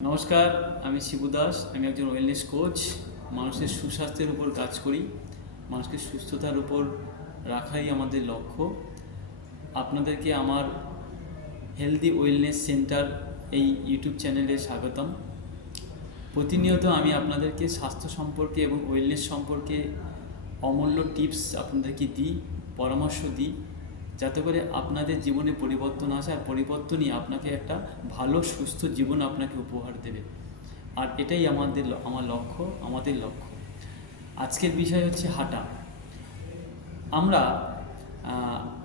নমস্কার, আমি শিবু দাস। আমি একজন ওয়েলনেস কোচ। মানুষের সুস্বাস্থ্যের উপর কাজ করি। মানুষকে সুস্থতার উপর রাখাই আমাদের লক্ষ্য। আপনাদেরকে আমার হেলদি ওয়েলনেস সেন্টার এই ইউটিউব চ্যানেলে স্বাগতম। প্রতিনিয়ত আমি আপনাদেরকে স্বাস্থ্য সম্পর্কে এবং ওয়েলনেস সম্পর্কে অমূল্য টিপস আপনাদেরকে দিই, পরামর্শ দিই, যাতে করে আপনাদের জীবনে পরিবর্তন আসে আর পরিবর্তনই আপনাকে একটা ভালো সুস্থ জীবন আপনাকে উপহার দেবে। আর এটাই আমার লক্ষ্য, আমাদের লক্ষ্য। আজকের বিষয় হচ্ছে হাঁটা। আমরা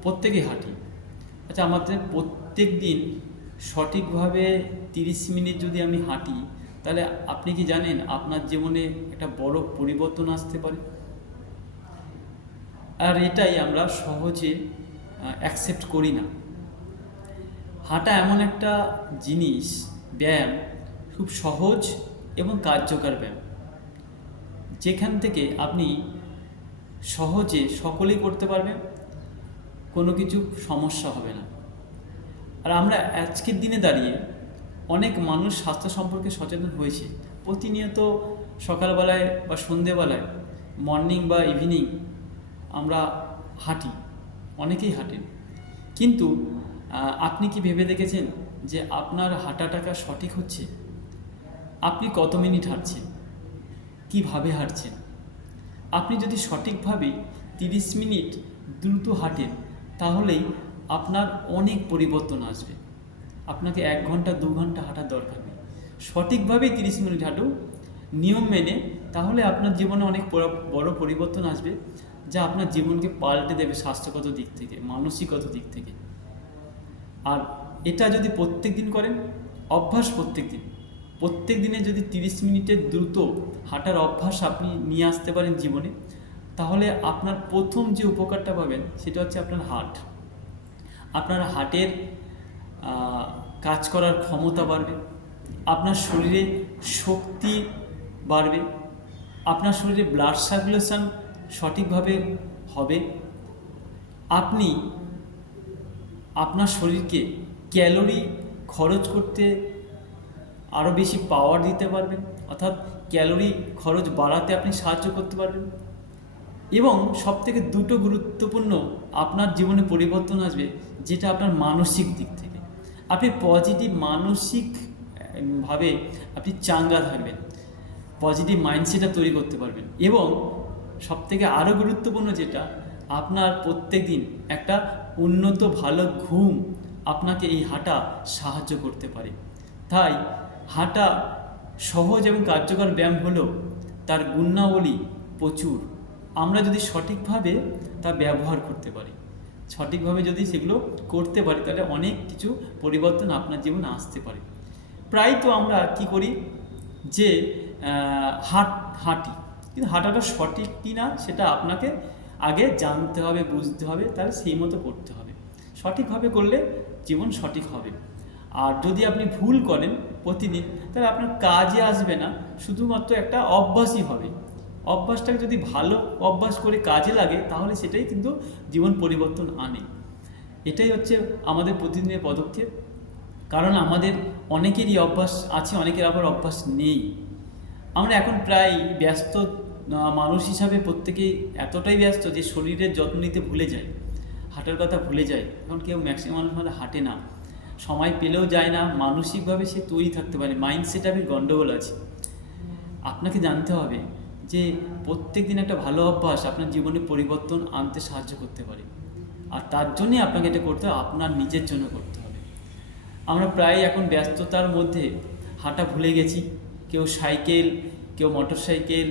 প্রত্যেকেই হাঁটি। আচ্ছা, আমাদের প্রত্যেক দিন সঠিকভাবে 30 মিনিট যদি আমি হাঁটি, তাহলে আপনি কি জানেন আপনার জীবনে একটা বড় পরিবর্তন আসতে পারে? আর এটাই আমরা সহজে অ্যাকসেপ্ট করি না। হাঁটা এমন একটা জিনিস, ব্যায়াম, খুব সহজ এবং কার্যকর ব্যায়াম, যেখান থেকে আপনি সহজে সকলেই করতে পারবেন, কোনো কিছু সমস্যা হবে না। আর আমরা আজকের দিনে দাঁড়িয়ে অনেক মানুষ স্বাস্থ্য সম্পর্কে সচেতন হয়েছে। প্রতিনিয়ত সকালবেলায় বা সন্ধেবেলায়, মর্নিং বা ইভিনিং আমরা হাঁটি, অনেকেই হাঁটেন। কিন্তু আপনি কি ভেবে দেখেছেন যে আপনার হাঁটাটাকা সঠিক হচ্ছে? আপনি কত মিনিট হাঁটছেন, কীভাবে হাঁটছেন? আপনি যদি সঠিকভাবে 30 মিনিট দ্রুত হাঁটেন, তাহলেই আপনার অনেক পরিবর্তন আসবে। আপনাকে 1 ঘন্টা 2 ঘন্টা হাঁটার দরকার নেই। সঠিকভাবেই 30 মিনিট হাঁটুন, নিয়ম মেনে, তাহলে আপনার জীবনে অনেক বড় পরিবর্তন আসবে, যা আপনার জীবনকে পাল্টে দেবে স্বাস্থ্যগত দিক থেকে, মানসিকগত দিক থেকে। আর এটা যদি প্রত্যেক দিন করেন, অভ্যাস প্রত্যেক দিনে যদি 30 মিনিটের দ্রুত হাঁটার অভ্যাস আপনি নিয়ে আসতে পারেন জীবনে, তাহলে আপনার প্রথম যে উপকারটা পাবেন সেটা হচ্ছে আপনার হার্টের কাজ করার ক্ষমতা বাড়বে, আপনার শরীরে শক্তি বাড়বে, আপনার শরীরে ব্লাড সার্কুলেশন সঠিকভাবে হবে। আপনি আপনার শরীরকে ক্যালোরি খরচ করতে আরও বেশি পাওয়ার দিতে পারবেন, অর্থাৎ ক্যালোরি খরচ বাড়াতে আপনি সাহায্য করতে পারবেন। এবং সবথেকে দুটো গুরুত্বপূর্ণ আপনার জীবনে পরিবর্তন আসবে, যেটা আপনার মানসিক দিক থেকে। আপনি পজিটিভ মানসিকভাবে আপনি চাঙ্গা থাকবেন, পজিটিভ মাইন্ডসেটটা তৈরি করতে পারবেন। এবং সবথেকে আরও গুরুত্বপূর্ণ যেটা, আপনার প্রত্যেক দিন একটা উন্নত ভালো ঘুম আপনাকে এই হাঁটা সাহায্য করতে পারে। তাই হাঁটা সহজ এবং কার্যকর ব্যায়াম হলেও তার গুণাবলী প্রচুর। আমরা যদি সঠিকভাবে তা ব্যবহার করতে পারি, সঠিকভাবে যদি সেগুলো করতে পারি, তাহলে অনেক কিছু পরিবর্তন আপনার জীবনে আসতে পারে। প্রায় তো আমরা কি করি যে হাঁটি, কিন্তু হাঁটাটা সঠিক কি না সেটা আপনাকে আগে জানতে হবে, বুঝতে হবে, তাহলে সেই মতো করতে হবে। সঠিকভাবে করলে জীবন সঠিক হবে। আর যদি আপনি ভুল করেন প্রতিদিন, তাহলে আপনার কাজে আসবে না, শুধুমাত্র একটা অভ্যাসই হবে। অভ্যাসটাকে যদি ভালো অভ্যাস করে কাজে লাগে, তাহলে সেটাই কিন্তু জীবন পরিবর্তন আনে। এটাই হচ্ছে আমাদের প্রতিদিনের পদক্ষেপ। কারণ আমাদের অনেকেরই অভ্যাস আছে, অনেকের আবার অভ্যাস নেই। আমরা এখন প্রায় ব্যস্ত মানুষ হিসাবে প্রত্যেকেই এতটাই ব্যস্ত যে শরীরের যত্ন নিতে ভুলে যায়, হাঁটার কথা ভুলে যায়। এখন কেউ ম্যাক্সিমাম মানুষ হাঁটে না, সময় পেলেও যায় না, মানসিকভাবে সে তৈরি থাকতে পারে, মাইন্ডসেট আপনি গণ্ডগোল আছে। আপনাকে জানতে হবে যে প্রত্যেক দিন একটা ভালো অভ্যাস আপনার জীবনে পরিবর্তন আনতে সাহায্য করতে পারে। আর তার জন্যই আপনাকে এটা করতে হবে, আপনার নিজের জন্য করতে হবে। আমরা প্রায় এখন ব্যস্ততার মধ্যে হাঁটা ভুলে গেছি। কেউ সাইকেল, কেউ মোটর সাইকেল,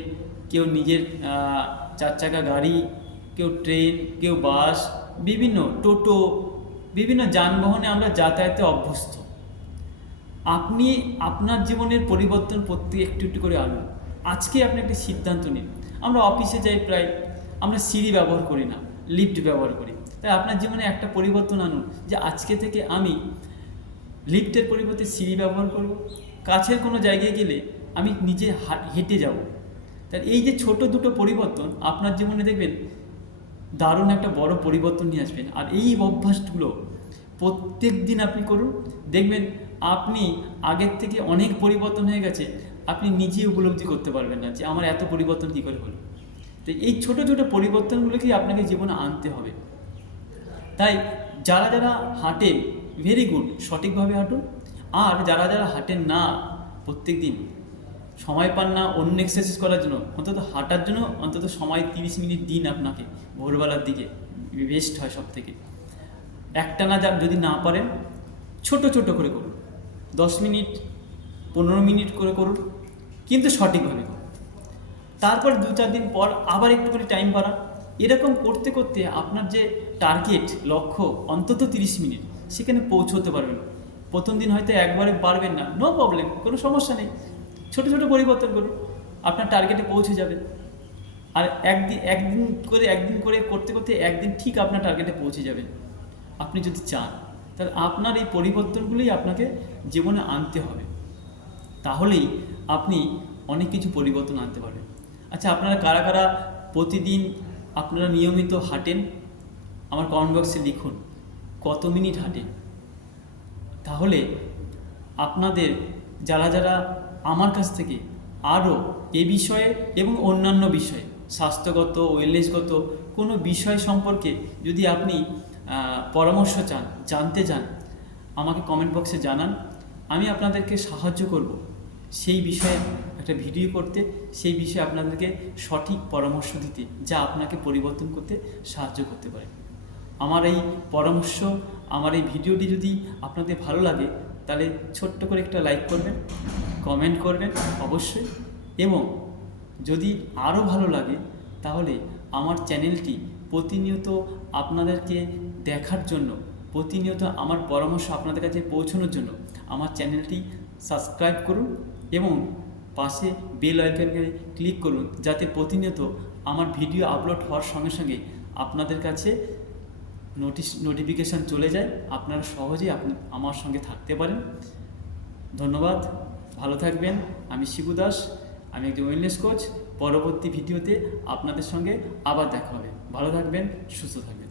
কেউ নিজের 4 চাকা গাড়ি, কেউ ট্রেন, কেউ বাস, বিভিন্ন টোটো, বিভিন্ন যানবাহনে আমরা যাতায়াতে অভ্যস্ত। আপনি আপনার জীবনের পরিবর্তন প্রত্যেক একটু একটু করে আনুন। আজকে আপনি একটা সিদ্ধান্ত নিন। আমরা অফিসে যাই, প্রায় আমরা সিঁড়ি ব্যবহার করি না, লিফট ব্যবহার করি। তাই আপনার জীবনে একটা পরিবর্তন আনুন যে আজকে থেকে আমি লিফটের পরিবর্তে সিঁড়ি ব্যবহার করব। কাছের কোনো জায়গায় গেলে আমি নিজে হেঁটে যাব। তাই এই যে ছোট দুটো পরিবর্তন আপনার জীবনে দেখবেন দারুণ একটা বড় পরিবর্তন নিয়ে আসবেন। আর এই অভ্যাসগুলো প্রত্যেক দিন আপনি করুন, দেখবেন আপনি আগের থেকে অনেক পরিবর্তন হয়ে গেছে, আপনি নিজে উপলব্ধি করতে পারবেন না যে আমার এত পরিবর্তন কী করে হলো। তো এই ছোট ছোট পরিবর্তনগুলোকেই আপনাকে জীবনে আনতে হবে। তাই যারা যারা হাঁটেন ভেরি গুড, সঠিকভাবে হাঁটুন। আর যারা যারা হাঁটেন না, প্রত্যেক দিন সময় পান না অন্য এক্সারসাইজ করার জন্য, অন্তত হাঁটার জন্য অন্তত সময় 30 মিনিট দিন আপনাকে, ভোরবেলার দিকে বেস্ট হয় সব থেকে। একটানা যদি না পারেন, ছোট ছোট করে করুন, 10 মিনিট 15 মিনিট করে করুন, কিন্তু সঠিকভাবে করুন। তারপর 2-4 দিন পর আবার একটু করে টাইম বাড়ান। এরকম করতে করতে আপনার যে টার্গেট, লক্ষ্য অন্তত 30 মিনিট, সেখানে পৌঁছতে পারবেন। প্রথম দিন হয়তো একবারে পারবেন না, নো প্রবলেম, কোনো সমস্যা নেই। ছোট ছোট পরিবর্তন করুন, আপনার টার্গেটে পৌঁছে যাবেন। আর একদিন করে করতে করতে একদিন ঠিক আপনার টার্গেটে পৌঁছে যাবেন, আপনি যদি চান। তাহলে আপনার এই পরিবর্তনগুলোই আপনাকে জীবনে আনতে হবে, তাহলেই আপনি অনেক কিছু পরিবর্তন আনতে পারবেন। আচ্ছা, আপনারা কারা কারা প্রতিদিন আপনারা নিয়মিত হাঁটেন? আমার কমেন্ট বক্সে লিখুন কত মিনিট হাঁটেন। তাহলে আপনাদের যারা যারা আমার কাছ থেকে আরও এ বিষয়ে এবং অন্যান্য বিষয়ে, স্বাস্থ্যগত ওয়েলনেসগত কোনো বিষয় সম্পর্কে যদি আপনি পরামর্শ চান, জানতে চান, আমাকে কমেন্ট বক্সে জানান। আমি আপনাদেরকে সাহায্য করব সেই বিষয়ে একটা ভিডিও করতে, সেই বিষয়ে আপনাদেরকে সঠিক পরামর্শ দিতে, যা আপনাকে পরিবর্তন করতে সাহায্য করতে পারে। আমার এই পরামর্শ, আমার এই ভিডিওটি যদি আপনাদের ভালো লাগে, তাহলে ছোট্ট করে একটা লাইক করবেন, কমেন্ট করবেন অবশ্যই। এবং যদি আরও ভালো লাগে, তাহলে আমার চ্যানেলটি প্রতিনিয়ত আপনাদেরকে দেখার জন্য, প্রতিনিয়ত আমার পরামর্শ আপনাদের কাছে পৌঁছানোর জন্য আমার চ্যানেলটি সাবস্ক্রাইব করুন এবং পাশে বেল আইকনে ক্লিক করুন, যাতে প্রতিনিয়ত আমার ভিডিও আপলোড হওয়ার সঙ্গে সঙ্গে আপনাদের কাছে নোটিফিকেশান চলে যায়, আপনারা সহজেই আমার সঙ্গে থাকতে পারেন। ধন্যবাদ, ভালো থাকবেন। আমি শিবু দাস, আমি একজন ওয়েলনেস কোচ। পরবর্তী ভিডিওতে আপনাদের সঙ্গে আবার দেখা হবে। ভালো থাকবেন, সুস্থ থাকবেন।